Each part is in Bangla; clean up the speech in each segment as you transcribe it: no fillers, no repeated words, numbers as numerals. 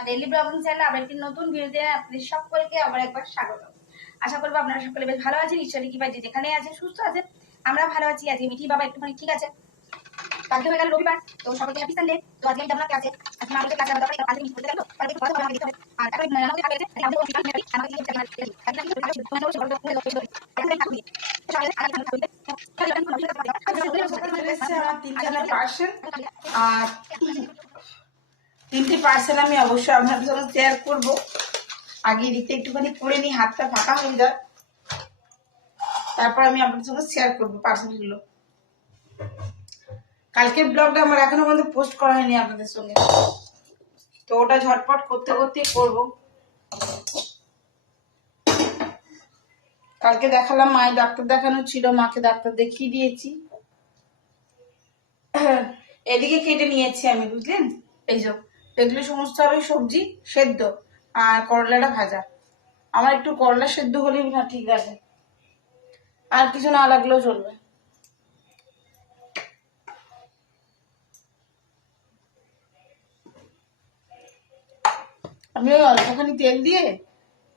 আমার ডেইলি ব্লগিং চ্যানেলে আবার একটি নতুন ভিডিওতে আপনাদের সকলকে আবার একবার স্বাগত। আশা করবো আপনারা সকলে বেশ ভালো আছেন, ঈশ্বরের কৃপায় যে যেখানে আছেন সুস্থ আছেন, আমরা ভালো আছি। আজকে মিঠি বাবা একটুখানি ঠিক আছে, কালকে হয়ে গেল রবিবার, তো সকলকে হ্যাপি সানডে। তো আজকে আমি যাবো না ক্লাসে, আজকে আমাদের ক্লাসে আবার দরকার কালকে মিস করতে গেল, কালকে একটু কথা বলা দিতে হবে। আর এখন আমাদের কাছে আমাদের কোনো কিছু নেই, আমাদের কিছু জানা নেই, একদম কিছু ভালো শুরু করে শুরু করে এখন থাকি তো আমাদের আগে থাকতে হবে। আমার পার্সেল আর 3টি পার্সেল আমি অবশ্যই আপনাদের সঙ্গে শেয়ার করব। আগে দিতে একটুখানি করে নিই, হাতটা ফাঁকা হয়ে যায়, তারপর আমি আপনাদের সঙ্গে শেয়ার করবো পার্সেলগুলো। কালকের ব্লগটা আমার এখনো পর্যন্ত পোস্ট করা হয়নি আপনাদের সঙ্গে, তো ওটা ঝটপট করতে করতেই করবো। কালকে দেখালাম, মায়ের ডাক্তার দেখানো ছিল, মাকে ডাক্তার দেখিয়ে দিয়েছি। এদিকে কেটে নিয়েছি আমি, বুঝলেন? এই যে এগুলো সমস্ত হবে সবজি সেদ্ধ আর করলাটা ভাজা। আমার একটু করলা সেদ্ধ হলেই না ঠিক আছে, আর কিছু না লাগলেও চলবে। আমি ওই অল্পখানি তেল দিয়ে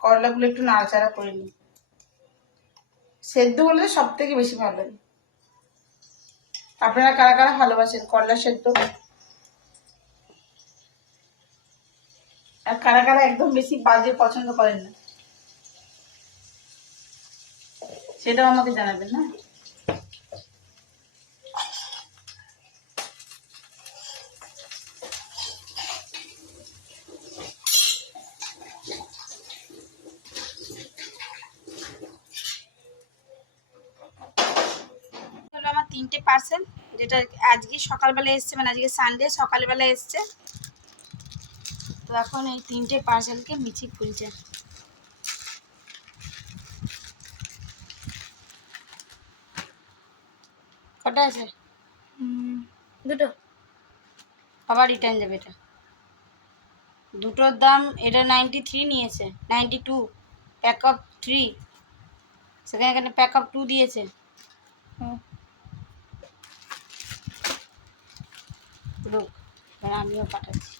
করলাগুলো একটু নাড়াচাড়া করে নিই। সেদ্ধ হলে সব থেকে বেশি ভালো লাগে। আপনারা কারা কারা ভালোবাসেন করলা সেদ্ধ, আর কারা কারা একদম বেশি বাজে পছন্দ করেন না, সেটাও আমাকে জানাবেন। না হলো আমার 3টে পার্সেল, যেটা আজকে সকালবেলা এসছে, মানে আজকে সানডে সকালবেলা এসছে। তো এখন এই 3টে পার্সেলকে মিচি খুলছে। কটা আছে? দুটো। আবার রিটার্ন যাবে এটা। দুটোর দাম এটা 93 নিয়েছে, 92 প্যাক অফ 3, সেখানে এখানে প্যাক অফ 2 দিয়েছে। রুক, আমিও পাঠাচ্ছি।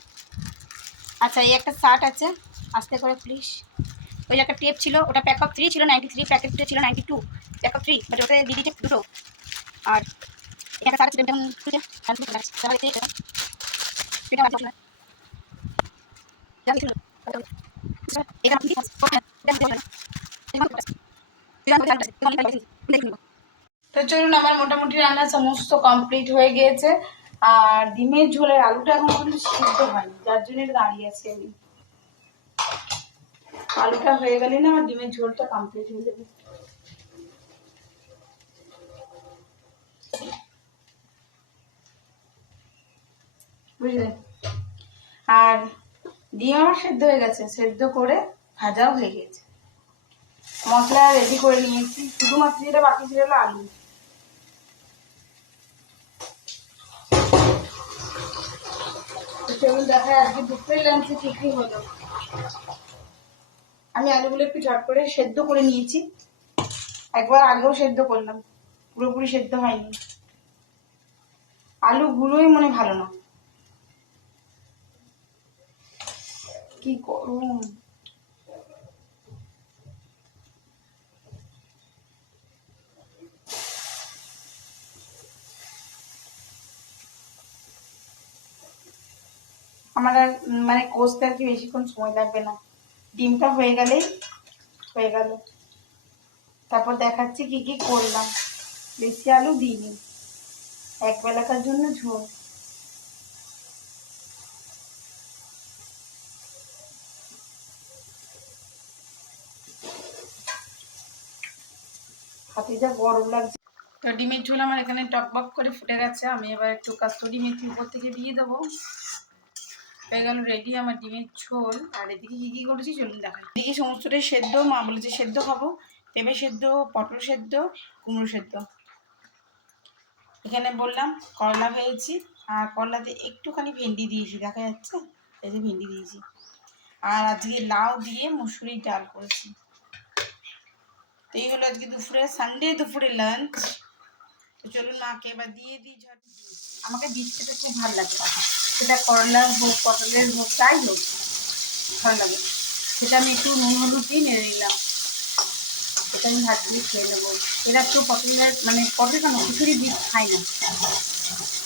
আচ্ছা, এই একটা শার্ট আছে, আস্তে করে প্লিজ। ওই একটা টেপ ছিল, ওটা প্যাক অফ 3 ছিল, 93 প্যাকেটটা ছিল 92 প্যাক অফ 3, বাট ওটা দিয়ে দিয়েছে দুটো। আর একটা শার্ট ছিল, যেমন তো চলুন, আমার মোটামুটি রান্না সমস্ত কমপ্লিট হয়ে গিয়েছে। আর ডিমের ঝোলের আলুটা এখন কিন্তু সিদ্ধ হয়নি, যার জন্য এটা দাঁড়িয়ে আছি আমি। আলুটা হয়ে গেলে না আমার ডিমের ঝোলটা কমপ্লিট হয়ে যাবে। বুঝলেন? আর ডিম আমার সেদ্ধ হয়ে গেছে, সেদ্ধ করে ভাজাও হয়ে গেছে, মশলা রেডি করে নিয়েছি। শুধুমাত্র যেটা বাকি ছিল হলো আলু। চলুন দেখা আজকে দুপুরের লাঞ্চে কি কি হলো। আমি আলুগুলো একটু ঝট করে সেদ্ধ করে নিয়েছি, একবার আগেও সেদ্ধ করলাম, পুরোপুরি সেদ্ধ হয়নি। আলুগুলোই মনে ভালো না, কি করুন। আমার আর মানে কষতে আর কি বেশিক্ষণ সময় লাগবে না, ডিমটা হয়ে গেলেই হয়ে গেল। তারপর দেখাচ্ছি কি কি করলাম। বেশি আলু দিইনি, এক বেলাকার জন্য ঝোল। হাতে যা গরম লাগছে। তো ডিমের ঝোল আমার এখানে টকবক করে ফুটে গেছে, আমি এবার একটু কাস্তুরি মেথি উপর থেকে দিয়ে দেবো। হয়ে গেল রেডি আমার ডিমের ঝোল। আর এদিকে কি কি করেছি চলুন দেখাই। এদিকে সমস্তটাই সেদ্ধ, মা বলেছে সেদ্ধ খাবো, পেঁপে সেদ্ধ, পটল সেদ্ধ, কুমড়ো সেদ্ধ। এখানে বললাম করলা ভেজেছি, আর করলাতে একটুখানি ভেন্ডি দিয়েছি, দেখা যাচ্ছে এই যে ভেন্ডি দিয়েছি। আর আজকে লাউ দিয়ে মুসুরির ডাল করেছি। তো এই হলো আজকে দুপুরে, সানডে দুপুরে লাঞ্চ। তো চলুন মাকে এবার দিয়ে দিই ঝট। আমাকে বীজ খেতে খুব ভালো লাগে, সেটা করলা হোক পটলের হোক যাই হোক, ভালো লাগে। সেটা আমি একটু নুন হলুদ দিয়ে নেড়ে নিলাম। এটা আমি ভাত দিয়ে খেয়ে নেবো। এরা কেউ পটলের মানে পটল কেন খিচুড়ি বীজ খাই না,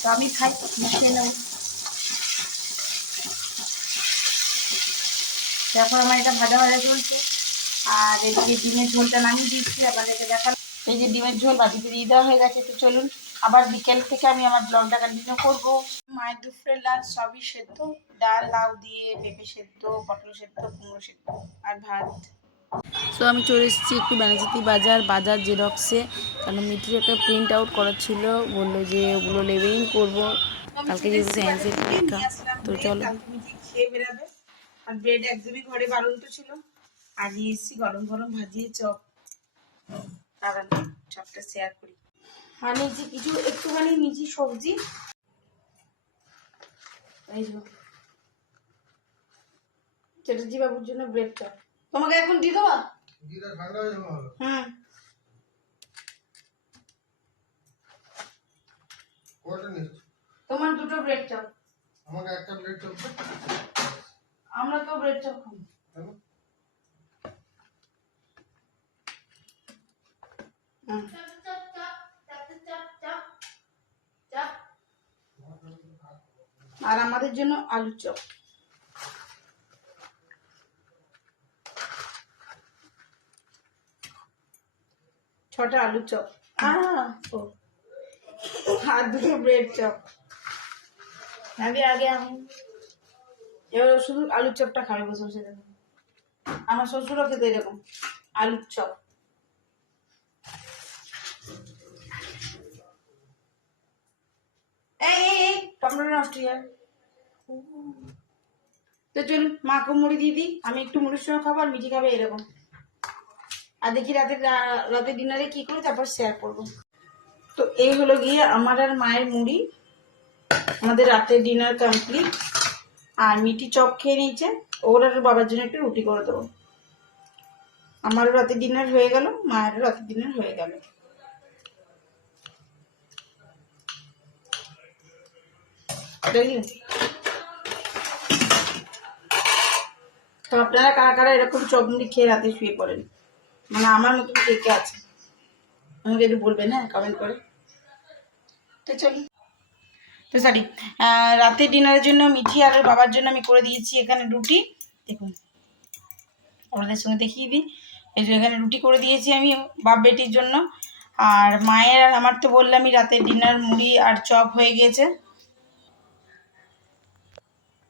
তো আমি খাই, বীজ খেয়ে নেবো। তারপর আমার এটা ভাজা ভাজা চলছে, আর এদিকে ডিমের ঝোলটা নামিয়ে দিচ্ছি আপনাদেরকে দেখালাম। এই যে ডিমের ঝোল বাটিতে দিয়ে দেওয়া হয়ে গেছে। তো চলুন আবার বিকেল থেকে আমি আমার ব্লগটা কন্টিনিউ করবো। মায়ের দুপুরের লাঞ্চ সবই সেদ্ধ, ডাল, লাউ দিয়ে, পেঁপে সেদ্ধ, পটল সেদ্ধ, কুমড়ো সেদ্ধ আর ভাত। সো আমি চলে এসেছি একটু ব্যানাচিতি বাজার জেরক্সে, কারণ মিটির একটা প্রিন্ট আউট করার ছিল, বললো যে ওগুলো লেবেলিং করবো কালকে যেহেতু সায়েন্সের পরীক্ষা। তো চলো। খেয়ে বেরাবে। আর ব্রেড একদমই ঘরে বাড়ন্ত ছিল, আর নিয়ে এসেছি গরম গরম ভাজিয়ে চপ। দাঁড়ান চপটা শেয়ার করি। আর নিয়েছি কিছু একটুখানি নিয়েছি সবজি, এই যে চ্যাটার্জি বাবুর জন্য ব্রেড চপ। তোমাকে এখন দিয়ে দেবো? হুম। তোমার দুটো ব্রেড চপ, আমাকে একটা প্লেট চপ। আমরা তো ব্রেড চপ খাই। আর আমাদের জন্য আলুর চপ। ছটা আলুর চপ আর দুটো ব্রেড চপ। আগে আমি এবার শুধু আলুর চপটা খাবে বসে বসে দেখো। আমার শ্বশুরও খেতে এরকম আলুর চপ। এই টমেটো নষ্ট হয়। তো চলুন মাকে মুড়ি দিয়ে দিই, আমি একটু মুড়ির সঙ্গে খাবো আর মিঠি খাবে এরকম। আর দেখি রাতে ডিনারে কি করি, তারপর শেয়ার করবো। তো এই হলো গিয়ে আমার আর মায়ের মুড়ি। আমাদের রাতের ডিনার কমপ্লিট। আর মিঠি চপ খেয়ে নিয়েছে, ওর আর বাবার জন্য একটু রুটি করে দেবো। আমারও রাতের ডিনার হয়ে গেল, মায়েরও রাতের ডিনার হয়ে গেল। তো আপনারা কারা কারা এরকম চপ মুড়ি খেয়ে রাতে শুয়ে পড়েন, মানে আমার মতন কে কে আছে আমাকে একটু বলবেন, হ্যাঁ কমেন্ট করে। তো চলি। তো সরি, রাতের ডিনারের জন্য মিঠি আর বাবার জন্য আমি করে দিয়েছি এখানে রুটি। দেখুন আপনাদের সঙ্গে দেখিয়ে দিই, এই যে এখানে রুটি করে দিয়েছি আমি বাপ বেটির জন্য। আর মায়ের আর আমার তো বললামই রাতের ডিনার মুড়ি আর চপ হয়ে গিয়েছে।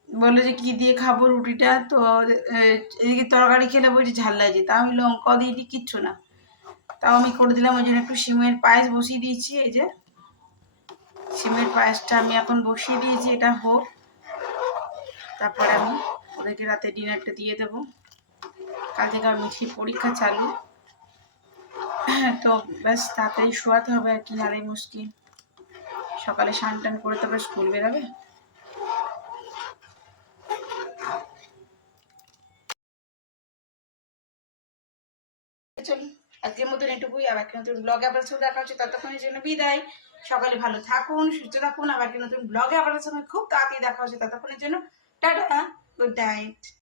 বললো যে কী দিয়ে খাবো রুটিটা, তো এদিকে তরকারি খেলে বলছি ঝাল লাগছে, তাও আমি লঙ্কা দিয়ে দিই, কিচ্ছু না, তাও আমি করে দিলাম। ওই জন্য একটু সিমের পায়েস বসিয়ে দিয়েছি। এই যে সিমের পায়েসটা আমি এখন বসিয়ে দিয়েছি, এটা হোক, তারপরে আমি ওদেরকে রাতে ডিনারটা দিয়ে দেবো। কাল থেকে আর মিঠির পরীক্ষা চালু, তো ব্যাস তাড়াতাড়ি শোয়াতে হবে আর কি, নাহলে মুশকিল। সকালে স্নান টান করে তারপরে স্কুল বেরোবে। চলুন আজকের মতন এটুকুই, আবার একটা নতুন ব্লগে আপনার সাথে দেখা হচ্ছে, ততক্ষণের জন্য বিদায়। সকালে ভালো থাকুন, সুস্থ থাকুন, আবার একটা নতুন ব্লগে আপনার সঙ্গে খুব তাড়াতাড়ি দেখা হচ্ছে, ততক্ষণের জন্য টাটা, গুড নাইট।